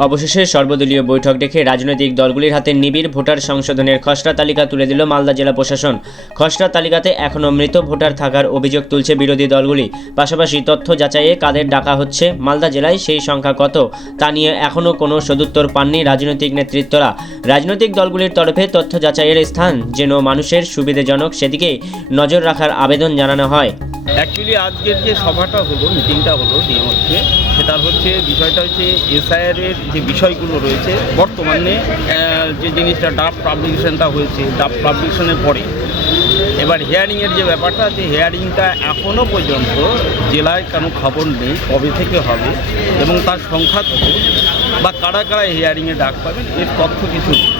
অবশেষে সর্বদলীয় বৈঠক ডেকে রাজনৈতিক দলগুলির হাতে নিবিড় ভোটার সংশোধনের খসড়া তালিকা তুলে দিল মালদা জেলা প্রশাসন। খসড়া তালিকাতে এখনও মৃত ভোটার থাকার অভিযোগ তুলছে বিরোধী দলগুলি। পাশাপাশি তথ্য যাচাইয়ে কাদের ডাকা হচ্ছে, মালদা জেলায় সেই সংখ্যা কত তা নিয়ে এখনও কোনো সদুত্তর পাননি রাজনৈতিক নেতৃত্বরা। রাজনৈতিক দলগুলির তরফে তথ্য যাচাইয়ের স্থান যেন মানুষের সুবিধাজনক সেদিকে নজর রাখার আবেদন জানানো হয়। অ্যাকচুয়ালি আজকের যে সভাটা হলো, মিটিংটা হলো ডিএমওতে, সেটার বিষয়টা হচ্ছে এসআইআরের যে বিষয়গুলো রয়েছে বর্তমানে যে জিনিসটা ড্রাফট পাবলিকেশনটা হয়েছে, ড্রাফট পাবলিকেশনের পরে এবার হিয়ারিংয়ের যে ব্যাপারটা আছে, হিয়ারিংটা এখনও পর্যন্ত জেলায় কোনো খবর নেই কবে থেকে হবে এবং তার সংখ্যা কত বা কারা কারা হিয়ারিংয়ে ডাক পাবেন এর তথ্য কিছু নেই।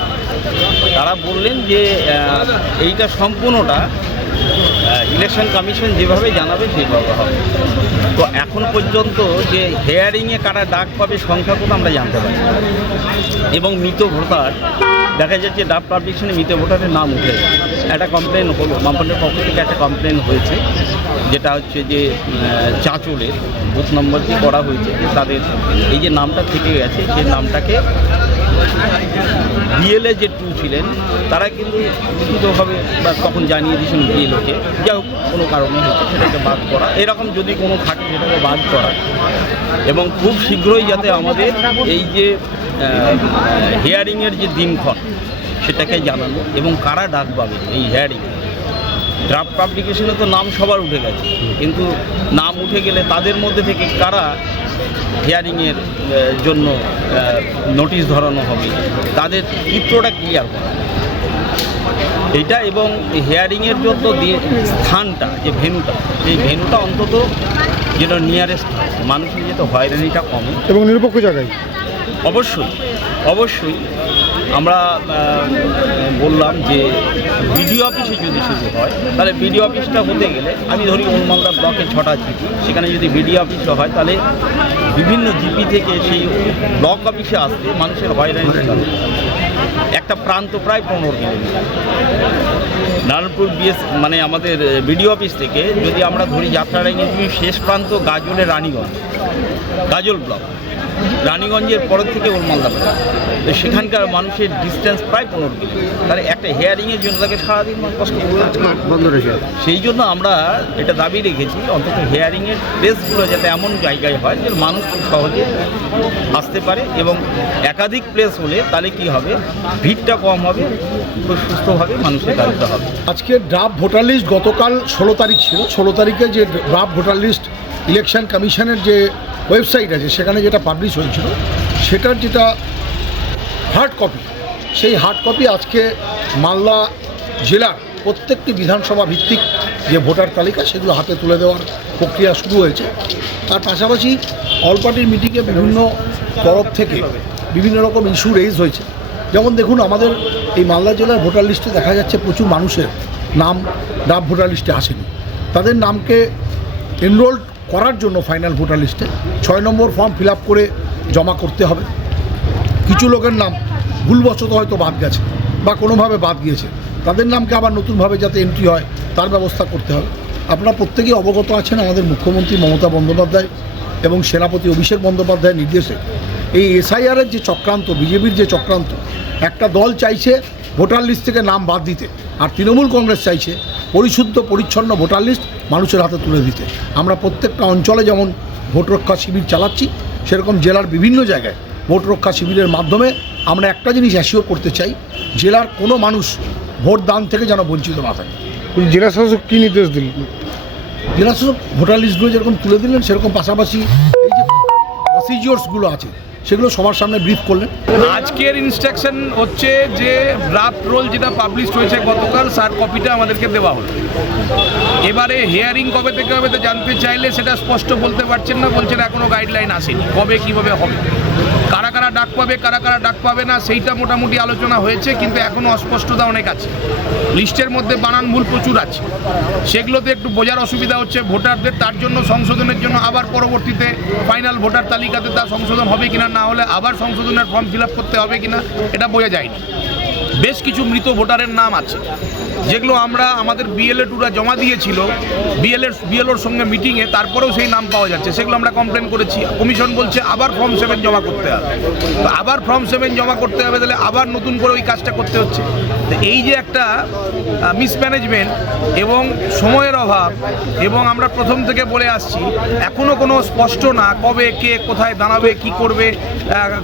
তারা বললেন যে এইটা সম্পূর্ণটা ইলেকশন কমিশন যেভাবে জানাবে সেইভাবে হবে। তো এখন পর্যন্ত যে হিয়ারিংয়ে কারা ডাক পাবে সংখ্যা কত আমরা জানতে পারি। এবং মৃত ভোটার দেখা যাচ্ছে ড্রাফট পাবলিকেশনে মৃত ভোটারের নাম উঠে গেছে। একটা কমপ্লেন হলো, বামফ্রন্টের পক্ষ থেকে একটা কমপ্লেন হয়েছে, যেটা হচ্ছে যে চাঁচলের বুথ নম্বর দিয়ে করা হয়েছে যে তাদের এই যে নামটা থেকে গেছে সেই নামটাকে বিএলএ যে 2 ছিলেন তারা কিন্তু লিখিতভাবে বা তখন জানিয়ে দিয়েছেন বিএলওকে, যা কোনো কারণে হচ্ছে সেটাকে বাদ করা, এরকম যদি কোনো থাকে সেটাকে বাদ করা এবং খুব শীঘ্রই যাতে আমাদের এই যে হিয়ারিংয়ের যে দিনক্ষণ সেটাকে জানানো এবং কারা ডাক পাবে এই হিয়ারিংয়ে। ড্রাফট পাবলিকেশনে তো নাম সবার উঠে গেছে, কিন্তু নাম উঠে গেলে তাদের মধ্যে থেকে কারা হিয়ারিংয়ের জন্য নোটিশ ধরানো হবে তাদের চিত্রটা ক্লিয়ার করা এইটা, এবং হিয়ারিংয়ের জন্য স্থানটা যে ভেন্যুটা, সেই ভেন্যুটা অন্তত যেটা নিয়ারেস্ট মানুষের যেটা হয়রানিটা কমে এবং নিরপেক্ষ জায়গায়। অবশ্যই আমরা বললাম যে বিডিও অফিসে যদি শুরু হয় তাহলে বিডিও অফিসটা হতে গেলে আমি ধরি মালদা ব্লকের 6টা জিপি, সেখানে যদি বিডিও অফিসটা হয় তাহলে বিভিন্ন জিপি থেকে সেই ব্লক অফিসে আসতে মানুষের হয়রানি একটা প্রান্ত প্রায় 15 কিলোমিটার। নারায়ণপুর বিএস মানে আমাদের বিডিও অফিস থেকে যদি আমরা ধরি যাত্রারাঙ্গি শেষ প্রান্ত গাজলের গাজল ব্লক, রানীগঞ্জের পরের থেকে মালদা ব্লক, তো সেখানকার মানুষের ডিস্টেন্স প্রায় 15 কিলোমিটার। তাহলে একটা হিয়ারিংয়ের জন্য তাকে সারাদিন কষ্ট বন্ধ রেখে, সেই জন্য আমরা এটা দাবি রেখেছি অন্তত হিয়ারিংয়ের প্লেসগুলো যাতে এমন জায়গায় হয় যে মানুষ খুব সহজে আসতে পারে এবং একাধিক প্লেস হলে তাহলে কি হবে, ভিড়টা কম হবে, খুব সুস্থভাবে মানুষের কাজটা হবে। আজকে ড্রাফট ভোটার লিস্ট গতকাল 16 তারিখ ছিল। 16 তারিখে যে ড্রাফট ভোটার লিস্ট ইলেকশন কমিশনের যে ওয়েবসাইট আছে সেখানে যেটা পাবলিশ হয়েছিল সেটার যেটা হার্ড কপি, সেই হার্ড কপি আজকে মালদা জেলার প্রত্যেকটি বিধানসভা ভিত্তিক যে ভোটার তালিকা সেগুলো হাতে তুলে দেওয়ার প্রক্রিয়া শুরু হয়েছে। তার পাশাপাশি অল পার্টির মিটিংয়ে বিভিন্ন তরফ থেকে বিভিন্ন রকম ইস্যু রেইজ হয়েছে। যেমন দেখুন, আমাদের এই মালদা জেলার ভোটার লিস্টে দেখা যাচ্ছে প্রচুর মানুষের নাম ড্রাফট ভোটার লিস্টে আসেনি। তাদের নামকে এনরোল করার জন্য ফাইনাল ভোটার লিস্টে 6 নম্বর ফর্ম ফিল আপ করে জমা করতে হবে। কিছু লোকের নাম ভুলবশত হয়তো বাদ গেছে বা কোনোভাবে বাদ গিয়েছে, তাদের নামকে আবার নতুনভাবে যাতে এন্ট্রি হয় তার ব্যবস্থা করতে হবে। আপনারা প্রত্যেকেই অবগত আছেন, আমাদের মুখ্যমন্ত্রী মমতা বন্দ্যোপাধ্যায় এবং সেনাপতি অভিষেক বন্দ্যোপাধ্যায়ের নির্দেশে এই এসআইআরের যে চক্রান্ত, বিজেপির যে চক্রান্ত, একটা দল চাইছে ভোটার লিস্ট থেকে নাম বাদ দিতে আর তৃণমূল কংগ্রেস চাইছে পরিশুদ্ধ পরিচ্ছন্ন ভোটার লিস্ট মানুষের হাতে তুলে দিতে। আমরা প্রত্যেকটা অঞ্চলে যেমন ভোট রক্ষা শিবির চালাচ্ছি, সেরকম জেলার বিভিন্ন জায়গায় ভোট রক্ষা শিবিরের মাধ্যমে আমরা একটা জিনিস অ্যাসিওর করতে চাই, জেলার কোনো মানুষ ভোট দান থেকে যেন বঞ্চিত না থাকে। জেলা শাসক কী নির্দেশ দিলেন? জেলা শাসক ভোটার লিস্টগুলো যেরকম তুলে দিলেন সেরকম পাশাপাশি এই যে প্রসিজিওর্সগুলো আছে সেগুলো সবার সামনে ব্রিফ করলেন। আজকের ইনস্ট্রাকশন হচ্ছে যে ড্রাফট রোল যেটা পাবলিশ হয়েছে গতকাল, তার কপিটা আমাদেরকে দেওয়া হলো। এবারে হিয়ারিং কবে থেকে হবে তো জানতে চাইলে সেটা স্পষ্ট বলতে পারছেন না, বলছেন এখনও গাইডলাইন আসেনি কবে কীভাবে হবে, কারা কারা ডাক পাবে কারা কারা ডাক পাবে না সেইটা মোটামুটি আলোচনা হয়েছে, কিন্তু এখনও অস্পষ্টতা অনেক আছে। লিস্টের মধ্যে বানান ভুল প্রচুর আছে, সেগুলোতে একটু বোঝার অসুবিধা হচ্ছে ভোটারদের। তার জন্য সংশোধনের জন্য আবার পরবর্তীতে ফাইনাল ভোটার তালিকাতে তার সংশোধন হবে কিনা, না হলে আবার সংশোধনের ফর্ম ফিল আপ করতে হবে কিনা এটা বোঝা যায়নি। বেশ কিছু মৃত ভোটারের নাম আছে, যেগুলো আমরা আমাদের বিএলএ-2রা জমা দিয়েছিল বিএলওর সঙ্গে মিটিংয়ে, তারপরেও সেই নাম পাওয়া যাচ্ছে। সেগুলো আমরা কমপ্লেন করেছি। কমিশন বলছে আবার ফর্ম 7 জমা করতে হবে। তো আবার ফর্ম 7 জমা করতে হবে, তাহলে আবার নতুন করে ওই কাজটা করতে হচ্ছে। তো এই যে একটা মিসম্যানেজমেন্ট এবং সময়ের অভাব, এবং আমরা প্রথম থেকে বলে আসছি এখনও কোনো স্পষ্ট না কবে কে কোথায় দাঁড়াবে, কি করবে,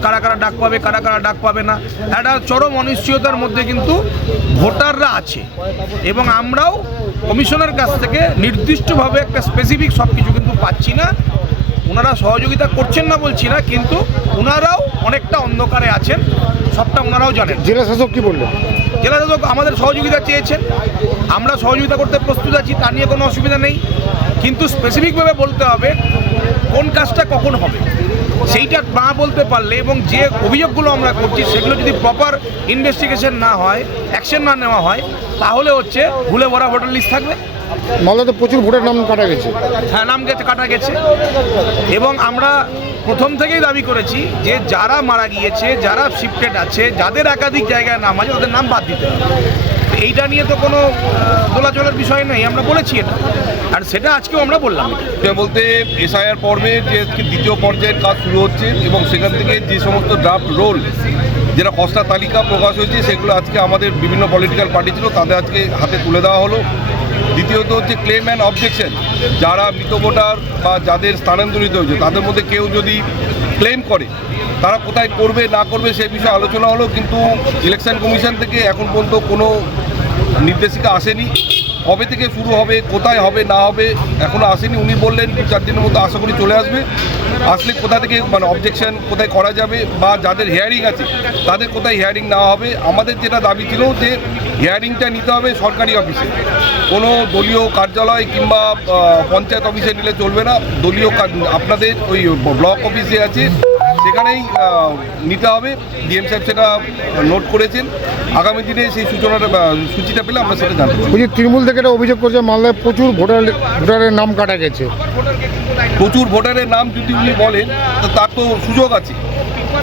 কারা কারা ডাক পাবে, কারা কারা ডাক পাবে না, একটা চরম অনিশ্চয়তার মধ্যে কিন্তু ভোটাররা আছে। এবং আমরাও কমিশনের কাছ থেকে নির্দিষ্টভাবে একটা স্পেসিফিক সব কিছু কিন্তু পাচ্ছি না। ওনারা সহযোগিতা করছেন না বলছি না, কিন্তু ওনারাও অনেকটা অন্ধকারে আছেন, সবটা ওনারাও জানেন। জেলা শাসক কি বললেন? জেলা শাসক আমাদের সহযোগিতা চেয়েছেন, আমরা সহযোগিতা করতে প্রস্তুত আছি, তা নিয়ে কোনো অসুবিধা নেই। কিন্তু স্পেসিফিকভাবে বলতে হবে কোন কাজটা কখন হবে, সেইটা না বলতে পারলে এবং যে অভিযোগগুলো আমরা করছি সেগুলো যদি প্রপার ইনভেস্টিগেশন না হয়, অ্যাকশন না নেওয়া হয়, তাহলে হচ্ছে ভুলে ভরা ভোটার লিস্ট থাকবে। মালদাতে প্রচুর ভোটের নাম কাটা গেছে। হ্যাঁ, নাম কাটা গেছে। এবং আমরা প্রথম থেকেই দাবি করেছি যে যারা মারা গিয়েছে, যারা শিফটেড আছে, যাদের একাধিক জায়গায় নাম আছে, তাদের নাম বাদ দিতে হবে। এইটা নিয়ে তো কোনো দোলাচলের বিষয় নেই, আমরা বলেছি এটা, আর সেটা আজকেও আমরা বললাম। এটা বলতে এসআইআর পর্বে যে আজকে দ্বিতীয় পর্যায়ের কাজ শুরু হচ্ছে, এবং সেখান থেকে যে সমস্ত ড্রাফট রোল যেটা খসড়া তালিকা প্রকাশ হয়েছে, সেগুলো আজকে আমাদের বিভিন্ন পলিটিক্যাল পার্টি ছিল, তাদের আজকে হাতে তুলে দেওয়া হলো। দ্বিতীয়ত হচ্ছে ক্লেম অ্যান্ড অবজেকশন, যারা মৃত ভোটার বা যাদের স্থানান্তরিত হয়েছে তাদের মধ্যে কেউ যদি ক্লেম করে তারা কোথায় করবে না করবে সেই বিষয়ে আলোচনা হলো। কিন্তু ইলেকশন কমিশন থেকে এখন পর্যন্ত কোনো নির্দেশিকা আসেনি। কবে থেকে শুরু হবে, কোথায় হবে না হবে এখনও আসেনি। উনি বললেন 2-4 দিনের মধ্যে আশা করি চলে আসবে। আসলে কোথা থেকে মানে অবজেকশন কোথায় করা যাবে বা যাদের হিয়ারিং আছে তাদের কোথায় হিয়ারিং নেওয়া হবে। আমাদের যেটা দাবি ছিল যে হিয়ারিংটা নিতে হবে সরকারি অফিসে, কোনো দলীয় কার্যালয় কিংবা পঞ্চায়েত অফিসে নিলে চলবে না। দলীয় আপনাদের ওই ব্লক অফিসে আছে, সেখানেই নিতে হবে। ডিএম সাহেব সেটা নোট করেছেন। আগামী দিনে সেই সূচিটা পেলে আমরা সেটা জানতে পারব। ওই যে তৃণমূল থেকে একটা অভিযোগ করছে মালদায় প্রচুর ভোটারের নাম কাটা গেছে। প্রচুর ভোটারের নাম যদি উনি বলেন তার তো সুযোগ আছে,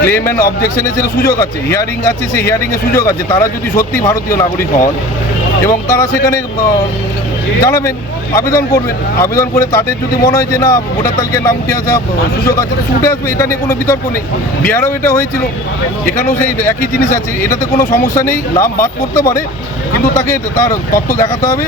ক্লেম অ্যান্ড অবজেকশনের সেটা সুযোগ আছে, হিয়ারিং আছে, সেই হিয়ারিংয়ের সুযোগ আছে। তারা যদি সত্যি ভারতীয় নাগরিক হন এবং তারা সেখানে জানাবেন, আবেদন করবেন। আবেদন করে তাদের যদি মনে হয় যে না ভোটার তালিকায় নাম উঠে আসা সুযোগ আছে, উঠে আসবে, এটা নিয়ে কোনো বিতর্ক নেই। বিহারেও এটা হয়েছিল, এখানেও সেই একই জিনিস আছে, এটাতে কোনো সমস্যা নেই। নাম বাদ করতে পারে, কিন্তু তাকে তার তথ্য দেখাতে হবে।